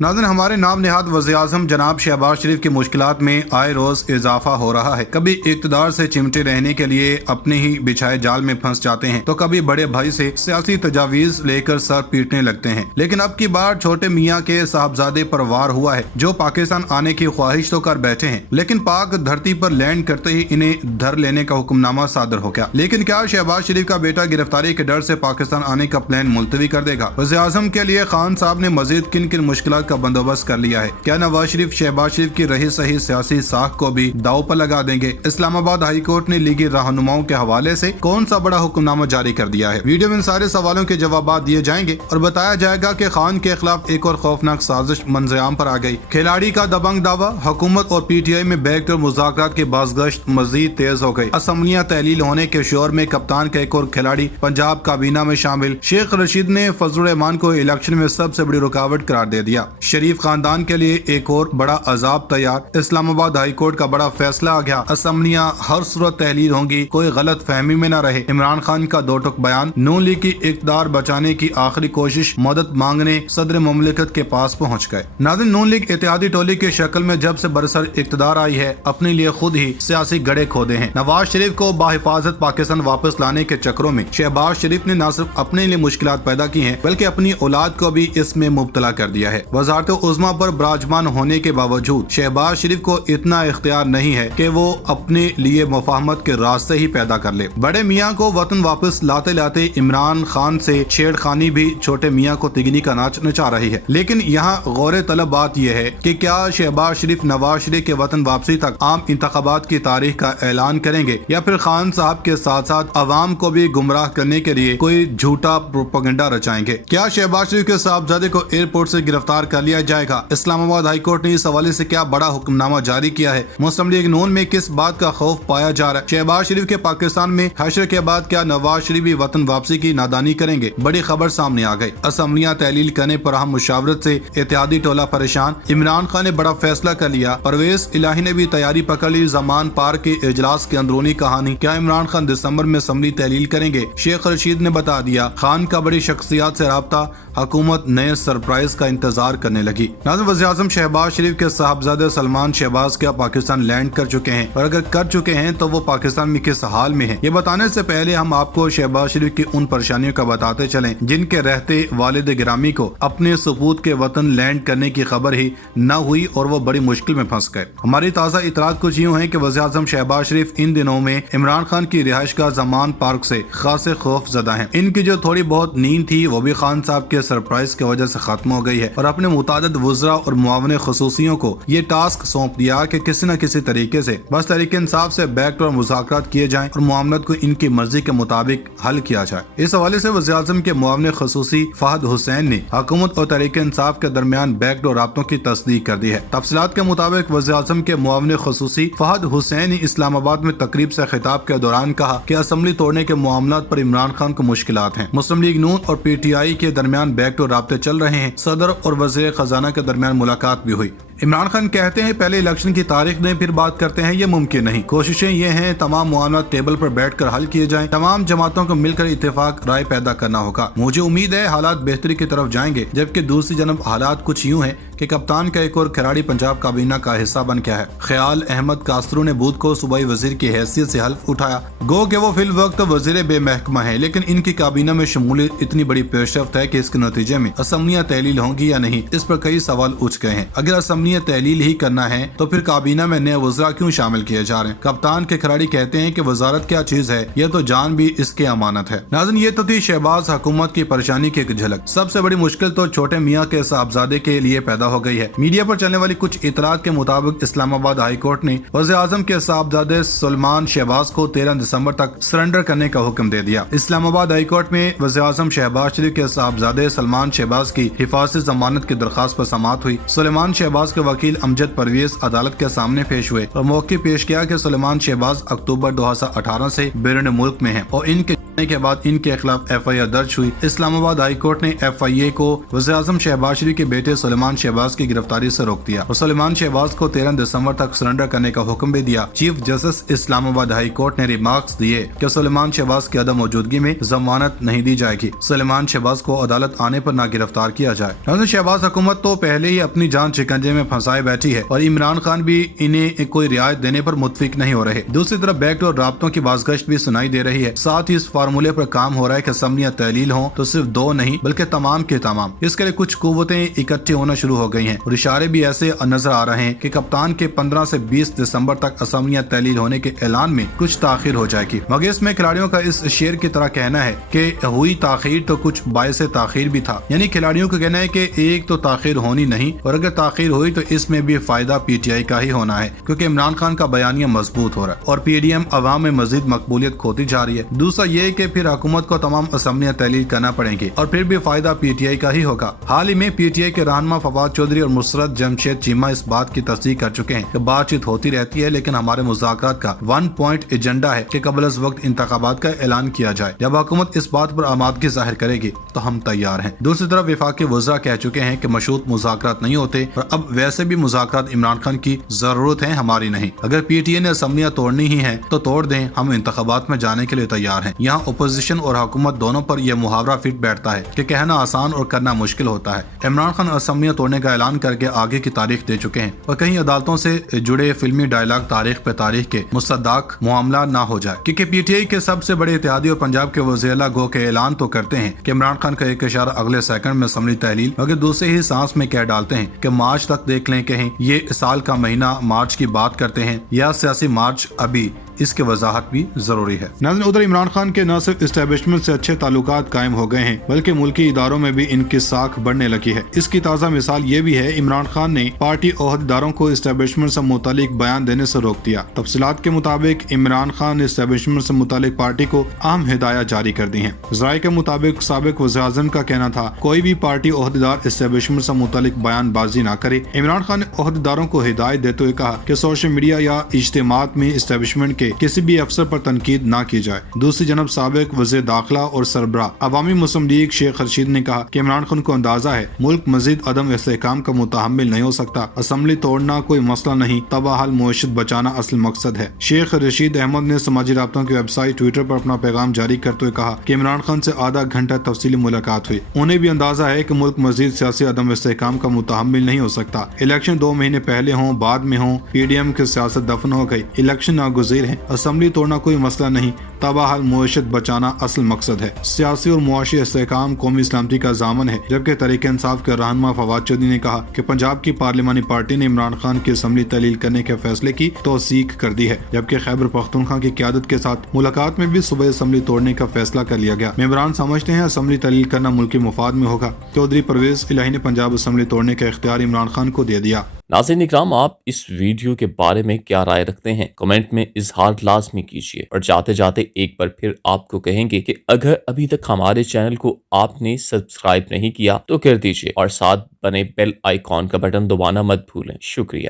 नाज़रीन, हमारे नाम नेहाद वज़ीर-ए-आज़म जनाब शहबाज शरीफ की मुश्किलात में आए रोज इजाफा हो रहा है। कभी इक़्तिदार से चिमटे रहने के लिए अपने ही बिछाए जाल में फंस जाते हैं, तो कभी बड़े भाई से सियासी तजावीज लेकर सर पीटने लगते हैं। लेकिन अब की बार छोटे मियाँ के साहबजादे पर वार हुआ है, जो पाकिस्तान आने की ख्वाहिश तो कर बैठे हैं, लेकिन पाक धरती पर लैंड करते ही इन्हें धर लेने का हुक्मनामा सादर हो गया। लेकिन क्या शहबाज शरीफ का बेटा गिरफ्तारी के डर से पाकिस्तान आने का प्लान मुलतवी कर देगा? वज़ीर-ए-आज़म के लिए खान साहब ने मजीद किन किन मुश्किलात का बंदोबस्त कर लिया है? क्या नवाज शरीफ शहबाज शरीफ की रही सही सियासी साख को भी दाव पर लगा देंगे? इस्लामाबाद हाई कोर्ट ने लीगी रहनुमाओं के हवाले से कौन सा बड़ा हुक्मनामा जारी कर दिया है? वीडियो में इन सारे सवालों के जवाब दिए जाएंगे और बताया जाएगा कि खान के खिलाफ एक और खौफनाक साजिश मंजर-ए-आम पर आ गई। खिलाड़ी का दबंग दावा, हुकूमत और PTI में बैकडोर मुज़ाकरात की बाज़गश्त मजीद तेज हो गई। असम्बलियां तहलील होने के शोर में कप्तान का एक और खिलाड़ी पंजाब काबीना में शामिल। शेख रशीद ने फजलुर रहमान को इलेक्शन में सबसे बड़ी रुकावट करार दे दिया। शरीफ खानदान के लिए एक और बड़ा अजाब तैयार। इस्लामाबाद हाई कोर्ट का बड़ा फैसला आ गया। असम्बलियां हर सूरत तहलील होंगी, कोई गलत फहमी में न रहे। इमरान खान का दो टुक बयान, नून लीग की इक़्तिदार बचाने की आखिरी कोशिश, मदद मांगने सदर मुमलिकत के पास पहुँच गए। नाज़रीन, नून लीग इत्तेहादी टोली की शक्ल में जब से बरसर इक़्तिदार आई है, अपने लिए खुद ही सियासी गड्ढे खोदे हैं। नवाज शरीफ को बाहिफाजत पाकिस्तान वापस लाने के चक्करों में शहबाज शरीफ ने न सिर्फ अपने लिए मुश्किलात पैदा की हैं, बल्कि अपनी औलाद को भी इसमें मुब्तला कर दिया है। वज़ारत उज़्मा पर बराजमान होने के बावजूद शहबाज शरीफ को इतना इख्तियार नहीं है कि वो अपने लिए मुफाहमत के रास्ते ही पैदा कर ले। बड़े मियाँ को वतन वापस लाते लाते इमरान खान से छेड़खानी भी छोटे मियाँ को तिगनी का नाच नचा रही है। लेकिन यहाँ गौर तलब बात यह है कि क्या शहबाज शरीफ नवाज शरीफ के वतन वापसी तक आम इंतखाबात की तारीख का ऐलान करेंगे, या फिर खान साहब के साथ साथ अवाम को भी गुमराह करने के लिए कोई झूठा प्रोपेगेंडा रचाएंगे? क्या शहबाज शरीफ के साहबजादे को एयरपोर्ट से गिरफ्तार कर लिया जाएगा? इस्लामाबाद हाई कोर्ट ने इस हवाले से क्या बड़ा हुक्मनामा जारी किया है? मुस्लिम लीग नून में किस बात का खौफ पाया जा रहा है? शहबाज शरीफ के पाकिस्तान में हशर के बाद क्या नवाज शरीफ भी वतन वापसी की नादानी करेंगे? बड़ी खबर सामने आ गई। असम्बलियां तहलील करने पर अहम मुशावरत से इत्तेहादी टोला परेशान। इमरान खान ने बड़ा फैसला कर लिया। परवेज इलाही ने भी तैयारी पकड़ ली। जमान पार्क के इजलास की अंदरूनी कहानी। क्या इमरान खान दिसंबर में असम्बली तहलील करेंगे? शेख रशीद ने बता दिया। खान का बड़ी शख्सियात से राब्ता, हुकूमत नए सरप्राइज का इंतजार करने लगी। नाज़रीन, वज़ीर-ए-आज़म शहबाज शरीफ के साहबजादे सलमान शहबाज क्या पाकिस्तान लैंड कर चुके हैं, और अगर कर चुके हैं तो वो पाकिस्तान में किस हाल में हैं? ये बताने से पहले हम आपको शहबाज शरीफ की उन परेशानियों का बताते चलें जिनके रहते वालिद गिरामी को अपने सपूत के वतन लैंड करने की खबर ही न हुई और वो बड़ी मुश्किल में फंस गए। हमारी ताज़ा इतलात कुछ यूँ है कि वज़ीर-ए-आज़म शहबाज शरीफ इन दिनों में इमरान खान की रिहाइश गाह जमान पार्क से खासे खौफ ज़दा है। इनकी जो थोड़ी बहुत नींद थी वो भी खान साहब के सरप्राइज की वजह से खत्म हो गई है, और अपने मुतादिद वज़रा और मुआवने खसूसियों को ये टास्क सौंप दिया कि किसी न किसी तरीके से बस तरीके इंसाफ से बैकडोर मुज़ाकरात किए जाएं और मामलात को इनकी मर्जी के मुताबिक हल किया जाए। इस हवाले से वज़ीर-ए-आज़म के मुआवने खसूसी फहद हुसैन ने हुकूमत और तरीके इंसाफ के दरमियान बैकडोर राब्तों की तस्दीक कर दी है। तफसीलात के मुताबिक वज़ीर-ए-आज़म के मुआवने खसूसी फहद हुसैन ने इस्लामाबाद में तकरीब से खिताब के दौरान कहा कि असम्बली तोड़ने के मामलात पर इमरान खान को मुश्किलात हैं। मुस्लिम लीग नून और PTI के दरमियान बैकडोर राब्ते चल रहे हैं। सदर और वज़ीर खजाना के दरमियान मुलाकात भी हुई। इमरान खान कहते हैं पहले इलेक्शन की तारीख दें फिर बात करते हैं, ये मुमकिन नहीं। कोशिशें ये हैं तमाम मामलात टेबल पर बैठकर हल किए जाएं। तमाम जमातों को मिलकर इत्तेफाक राय पैदा करना होगा। मुझे उम्मीद है हालात बेहतरी की तरफ जाएंगे। जबकि दूसरी जानब हालात कुछ यूँ हैं कि कप्तान का एक और खिलाड़ी पंजाब काबीना का हिस्सा बन गया है। ख्याल अहमद कासरू ने बुध को सूबाई वजीर की हैसियत से हल्फ उठाया। गो के वो फिल वक्त वजीर बेमहकमा है, लेकिन इनकी काबीना में शमूलियत इतनी बड़ी पेशरफ्त है कि इसके नतीजे में असम्बलियां तहलील होंगी या नहीं, इस पर कई सवाल उठ गए हैं। अगर असम्बलियां तहलील ही करना है तो फिर काबीना में नए वज़रा क्यों शामिल किए जा रहे हैं? कप्तान के खिलाड़ी कहते हैं कि वजारत क्या चीज है, यह तो जान भी इसकी अमानत है। नाज़रीन, ये तो थी शहबाज हुकूमत की परेशानी की एक झलक। सबसे बड़ी मुश्किल तो छोटे मियाँ के साहबजादे के लिए पैदा हो गई है। मीडिया पर चलने वाली कुछ इतलात के मुताबिक इस्लामाबाद हाई कोर्ट ने वज़ीर-ए-आज़म के साहबजादे सलमान शहबाज को 13 दिसंबर तक सरेंडर करने का हुक्म दे दिया। इस्लामाबाद हाई कोर्ट में वज़ीर-ए-आज़म शहबाज शरीफ के साहबजादे सलमान शहबाज की हिफाजत जमानत की दरखास्त पर समाअत हुई। सलमान शहबाज के वकील अमजद परवेज अदालत के सामने पेश हुए और मौके पेश किया कि सलमान शहबाज अक्टूबर 2018 से बैरून मुल्क में हैं और इनके के बाद इनके खिलाफ FIR दर्ज हुई। इस्लामाबाद हाई कोर्ट ने FIA को वज़ीर-ए-आज़म शहबाज शरीफ के बेटे सुलेमान शहबाज की गिरफ्तारी से रोक दिया और सुलेमान शहबाज को 13 दिसंबर तक सरेंडर करने का हुक्म भी दिया। Chief justice Islamabad high court ने रिमार्क्स दिए कि सुलेमान शहबाज की अदम मौजूदगी में जमानत नहीं दी जाएगी। सुलेमान शहबाज को अदालत आने पर न गिरफ्तार किया जाए। शहबाज हुकूमत तो पहले ही अपनी जान शिकंजे में फंसाए बैठी है और इमरान खान भी इन्हें कोई रियायत देने पर मुतफिक नहीं हो रहे। दूसरी तरफ बैकडोर राब्तों की बाज़गश्त भी सुनाई दे रही है। साथ ही इस फार्मूले पर काम हो रहा है कि असम्बलियां तहलील हों तो सिर्फ 2 नहीं बल्कि तमाम के तमाम। इसके लिए कुछ कुव्वतें इकट्ठी होना शुरू हो गई हैं और इशारे भी ऐसे नजर आ रहे हैं कि कप्तान के 15 से 20 दिसंबर तक असम्बलियां तहलील होने के ऐलान में कुछ ताखीर हो जाएगी। मगर इसमें खिलाड़ियों का इस शेर की तरह कहना है कि हुई ताखीर तो कुछ बायस ताखीर भी था। यानी खिलाड़ियों का कहना है कि एक तो ताखीर होनी नहीं और अगर ताखीर हुई तो इसमें भी फायदा PTI का ही होना है, क्योंकि इमरान खान का बयानिया मजबूत हो रहा है और PDM अवाम में मजीद मकबूलियत खोती जा रही है। दूसरा ये कि फिर हुकूमत को तमाम असम्बलियां तहलील करना पड़ेंगी और फिर भी फायदा PTI का ही होगा। हाल ही में PTI के रहनुमा फवाद चौधरी और मुसरत जमशेद चीमा इस बात की तस्दीक कर चुके हैं कि बातचीत होती रहती है, लेकिन हमारे मुज़ाकरात का 1 पॉइंट एजेंडा है कि कबल इस वक्त इंतखाबात का ऐलान किया जाए। जब हुकूमत इस बात पर आमादगी जाहिर करेगी तो हम तैयार हैं। दूसरी तरफ वफाकी वज़रा कह चुके हैं कि मशरूत मुज़ाकरात नहीं होते और अब वैसे भी मुज़ाकरात इमरान खान की जरूरत है, हमारी नहीं। अगर PTI ने असम्बलियां तोड़नी ही है तो तोड़ दें, हम इंतखाबात में जाने के लिए तैयार हैं। यहाँ अपोजिशन और हुकूमत दोनों पर यह मुहावरा फिट बैठता है कि कहना आसान और करना मुश्किल होता है। इमरान खान असम्बलियां तोड़ने का ऐलान करके आगे की तारीख दे चुके हैं और कहीं अदालतों से जुड़े फिल्मी डायलॉग तारीख पे तारीख के मुसद्दाक मामला ना हो जाए, क्योंकि PTI के सबसे बड़े इत्तेहादी और पंजाब के वज़ीर गो के ऐलान तो करते हैं कि इमरान खान का एक इशारा अगले सेकंड में असम्बली तहलील, मगर दूसरे ही सांस में कह डालते हैं कि मार्च तक देख लें, कहीं ये साल का महीना मार्च की बात करते हैं या सियासी मार्च अभी, इसकी वजाहत भी जरूरी है। नाज़रीन, उधर इमरान खान के न सिर्फ एस्टेब्लिशमेंट से अच्छे ताल्लुकात कायम हो गए हैं बल्कि मुल्की इदारों में भी इनकी साख बढ़ने लगी है। इसकी ताज़ा मिसाल ये भी है, इमरान खान ने पार्टी ओहदेदारों को एस्टेब्लिशमेंट से मुतालिक बयान देने से रोक दिया। तफसीलात के मुताबिक इमरान खान ने एस्टेब्लिशमेंट से मुतालिक पार्टी को अहम हिदायत जारी कर दी है। ज़राए के मुताबिक साबिक वज़ीर-ए-आज़म का कहना था कोई भी पार्टी ओहदेदार एस्टेब्लिशमेंट से मुतालिक बयानबाजी न करे। इमरान खान ने ओहदेदारों को हिदायत देते हुए कहा कि सोशल मीडिया या इज्तिमात में एस्टेब्लिशमेंट किसी भी अफसर पर तनकीद ना की जाए। दूसरी जनब साबिक वज़ीर दाखिला और सरबराह अवामी मुस्लिम लीग शेख रशीद ने कहा कि इमरान खान को अंदाजा है मुल्क मजीद अदम इस्तेहकाम का मुतहम्मिल नहीं हो सकता। असम्बली तोड़ना कोई मसला नहीं, तबाहल मुआशत बचाना असल मकसद है। शेख रशीद अहमद ने समाजी राब्तों की वेबसाइट ट्विटर पर अपना पैगाम जारी करते हुए कहा कि इमरान खान से आधा घंटा तफसीली मुलाकात हुई। उन्हें भी अंदाजा है कि मुल्क मजीद सियासी अदम इस्तेहकाम का मुतहम्मिल नहीं हो सकता। इलेक्शन 2 महीने पहले हों बाद में हों, PDM की सियासत दफन हो गई। इलेक्शन नागुज़ीर है, असम्बली तोड़ना कोई मसला नहीं, तबाहल मुआशत बचाना असल मकसद है। सियासी और मुआशी इस्तेहकाम कौमी सलामती का ज़ामन है। जबकि तहरीक इंसाफ के रहनुमा फवाद चौधरी ने कहा कि पंजाब की पार्लिमानी पार्टी ने इमरान खान की असम्बली तहलील करने के फैसले की तौसीक कर दी है। जबकि खैबर पख्तूनख्वा की क़यादत के साथ मुलाकात में भी सुबह असम्बली तोड़ने का फैसला कर लिया गया। मेंबरान समझते हैं असम्बली तहलील करना मुल्की मुफाद में होगा। चौधरी परवेज इलाही ने पंजाब असम्बली तोड़ने का इख्तियार इमरान खान को दे दिया। नाज़रीन इकराम, आप इस वीडियो के बारे में क्या राय रखते हैं? कमेंट में इजहार लाजमी कीजिए। और जाते जाते एक बार फिर आपको कहेंगे कि अगर अभी तक हमारे चैनल को आपने सब्सक्राइब नहीं किया तो कर दीजिए और साथ बने बेल आइकॉन का बटन दबाना मत भूलें। शुक्रिया।